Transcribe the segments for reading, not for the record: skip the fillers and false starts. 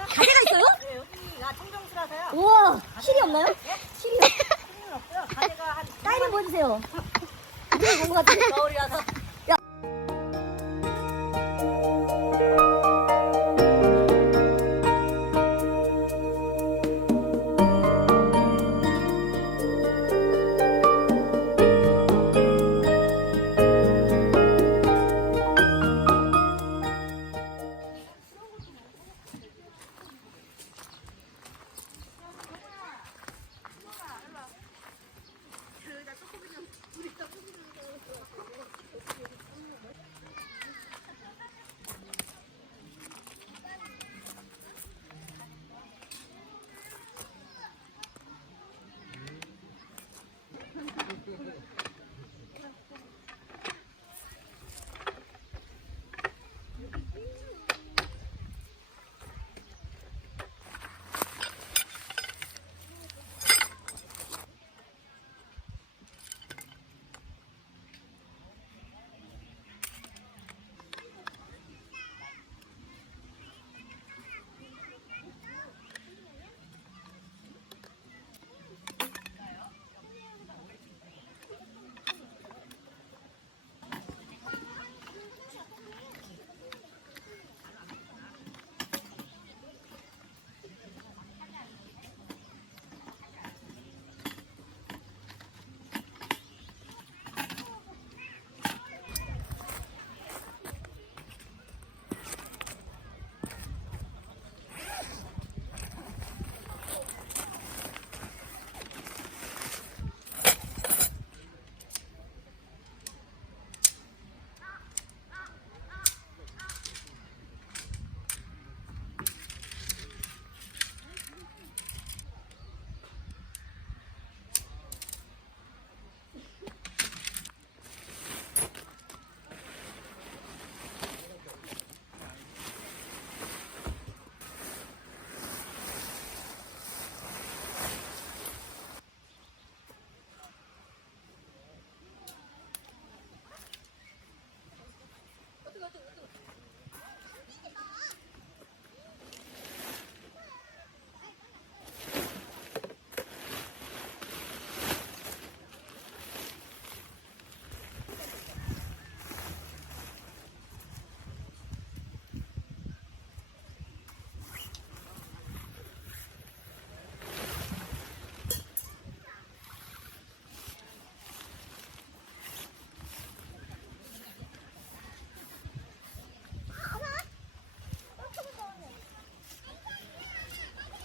가재가 있어요? 네, 여기가 청정수라서요. 우와, 실이 없나요? 실이요? 필요는 없어요. 가재가 한 사인 보여주세요. 이쪽에 본것 같은데. 겨울이라서.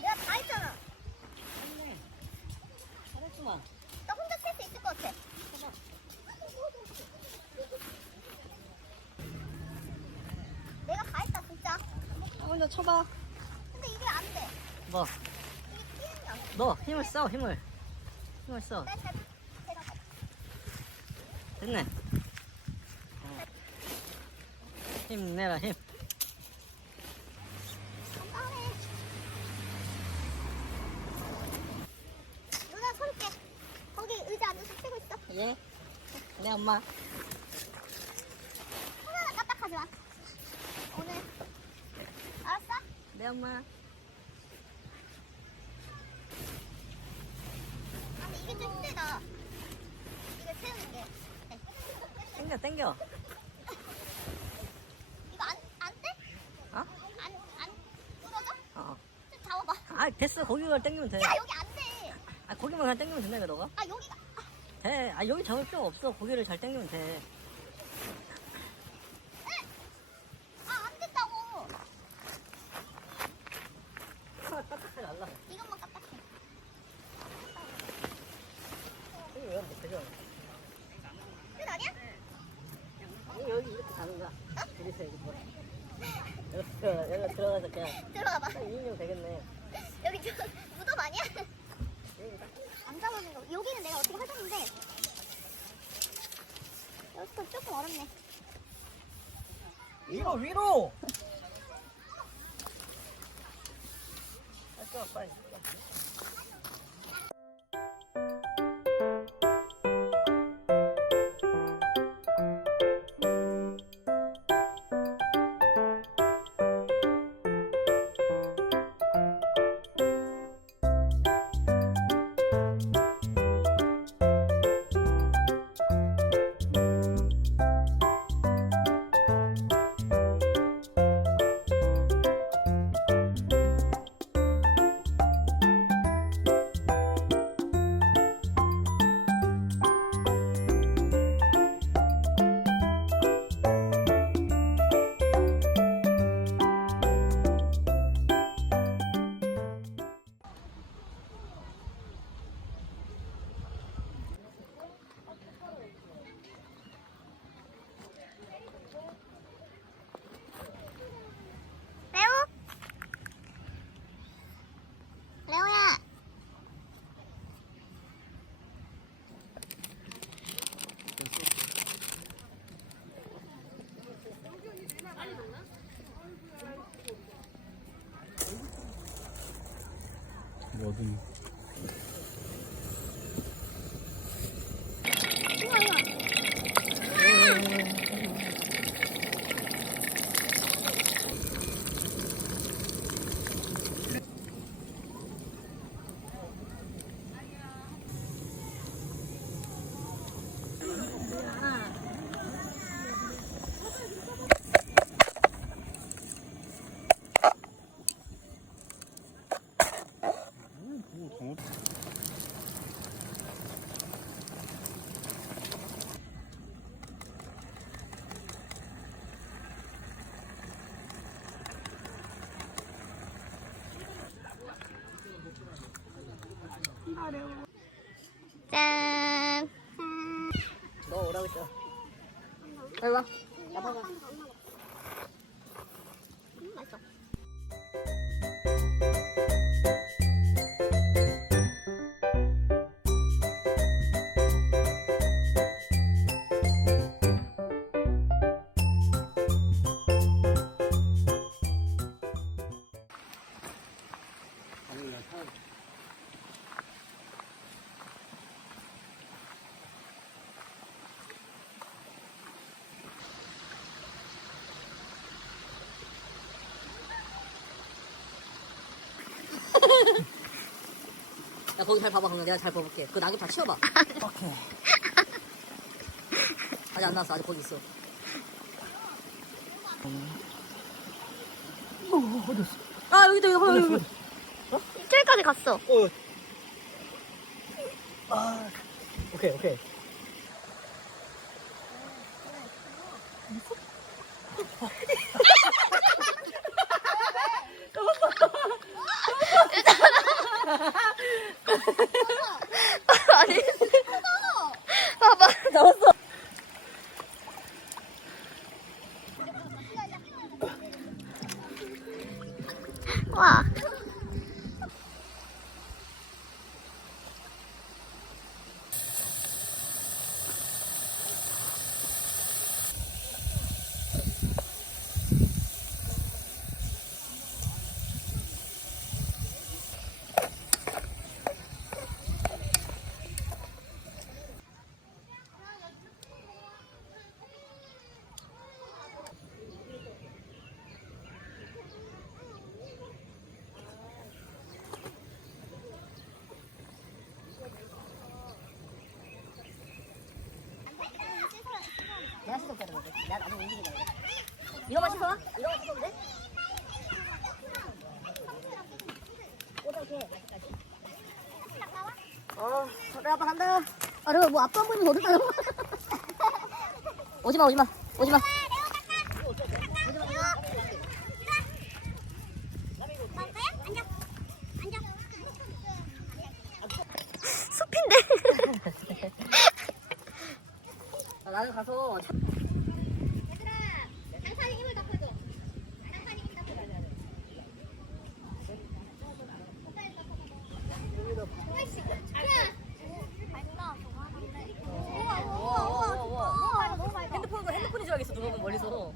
내가 다 했잖아. 잘했구만. 나 혼자 칠 수 있을 것 같아. 내가 다 했다 진짜. 먼저 쳐봐. 근데 이게 안 돼. 뭐, 이게 뛰는 게 안 돼. 너 힘을 써, 힘을. 힘을 써. 나 잘, 제가 잘. 됐네. 힘내라, 힘. 간단해. 누나 서울게. 거기 의자 앉아서 치고 있어. 예? 네, 엄마. 하나는 까딱하지 마. 오늘. 알았어? 네, 엄마. 아니 이게 좀 힘들다. 이거 세우는 게. 땡겨, 땡겨. 이거 안 돼? 어? 안 부러져? 어. 좀 잡아봐. 아, 됐어. 거기만 당기면 돼. 야 여기 안 돼. 아, 거기만 그냥 당기면 된다니까, 너가? 아 여기가. 돼. 아, 여기 잡을 필요 없어. 고기를 잘 당기면 돼. 안 된다고. 까딱하지 말라. 이것만 까딱해. 여기 왜 못해줘? 끝 아니야? 여기 이렇게 가는 거야. 이렇게, 이렇게. 여기 들어가서 그냥 들어가봐. 2인용 되겠네. 여기 저 무덤 아니야? 안 잡아준 거. 여기는 내가 어떻게 하자는데. 여기도 조금 어렵네. 위로, 위로! 빨리. 뭐든. 짠. 너 오라고 했어. 빨리 와. 나 봐봐. 맛있어. 야, 거기 잘 봐봐, 방금. 내가 잘 봐볼게. 그 낙엽 다 치워봐. 오케이. 아직 안 나왔어. 아직 거기 있어. 아, 여기다, 여기. 이쪽까지 갔어. 오케이. 아니. 봐봐. 나왔어. 와. 내가 씻어 빼는 거지. 내가 나중에 움직이는 거지. 이거만 씻어? 이거만 씻어도 돼? 그래, 아빠 간다. 아, 그래, 뭐 아빠 한 분이 어딜까요? 오지마. 숲인데. 나는 가서. 얘들아, 장판이 힘을 덮어줘. 장판이 힘 덮어줘. 훨씬. 우와. 핸드폰인 줄 알겠어. 누가 보면 멀리서.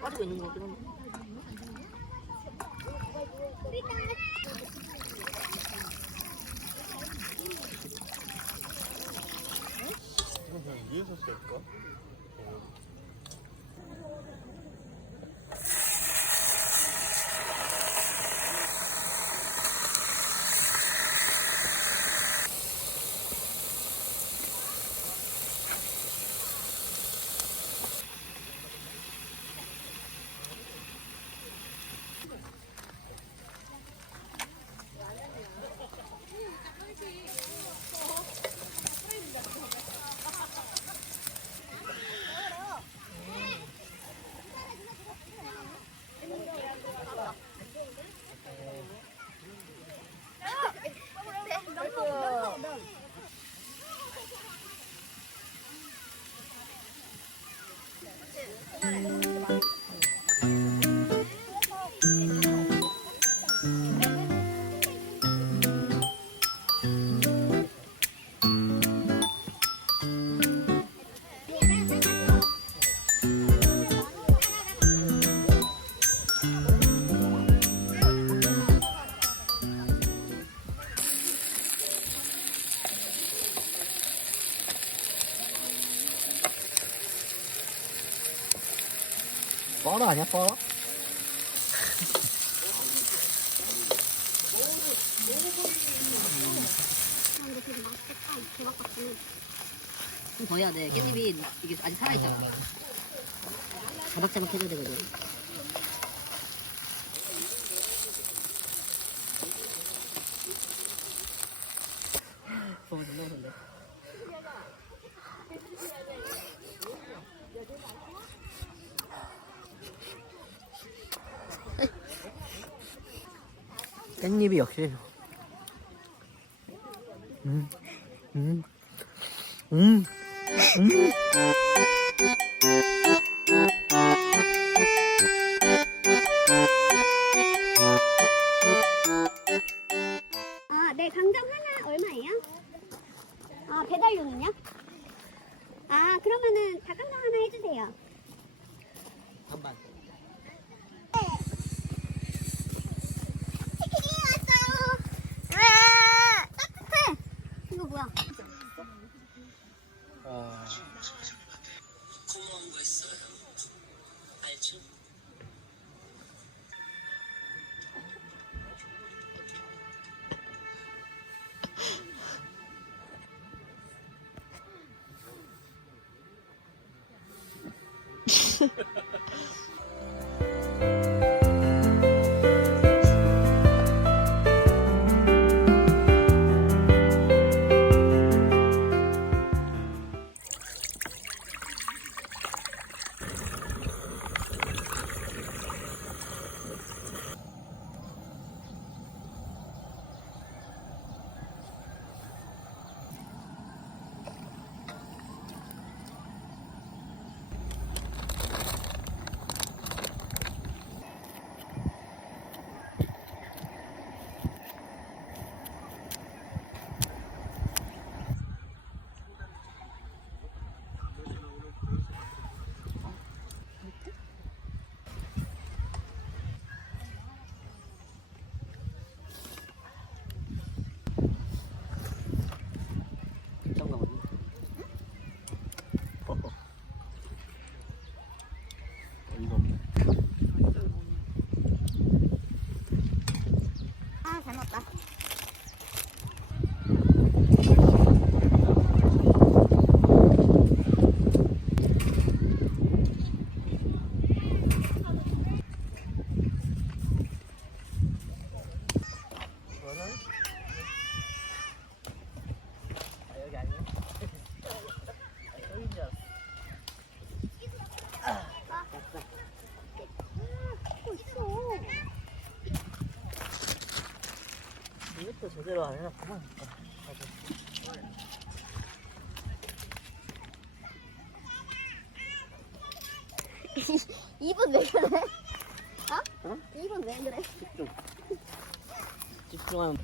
빠지고 있는 거 같긴 한데. 이건 그냥 위에서 쓸까? 아니야, 뻐? 근데 되게 맛있겠다. 대박 같은. 좀 더 해야 돼. 깻잎이 이게 아직 살아있잖아. 자박자박 해줘야 되거든. 너무 놀라운데. 깻잎이 역시 음. 아, 네, 강정 하나 얼마예요? 아, 배달료는요? 아, 그러면은 닭강정 하나 해주세요. 반반. 치킨이 왔어요. 따뜻해. 이거 뭐야? 어이가 없네. 아, 잘 먹었다. 여기 아니야? 여긴 줄 알았어. 이것도 제대로 안 해놨구만. 입은 왜 그래? 어? 입은 왜 그래? 집중하면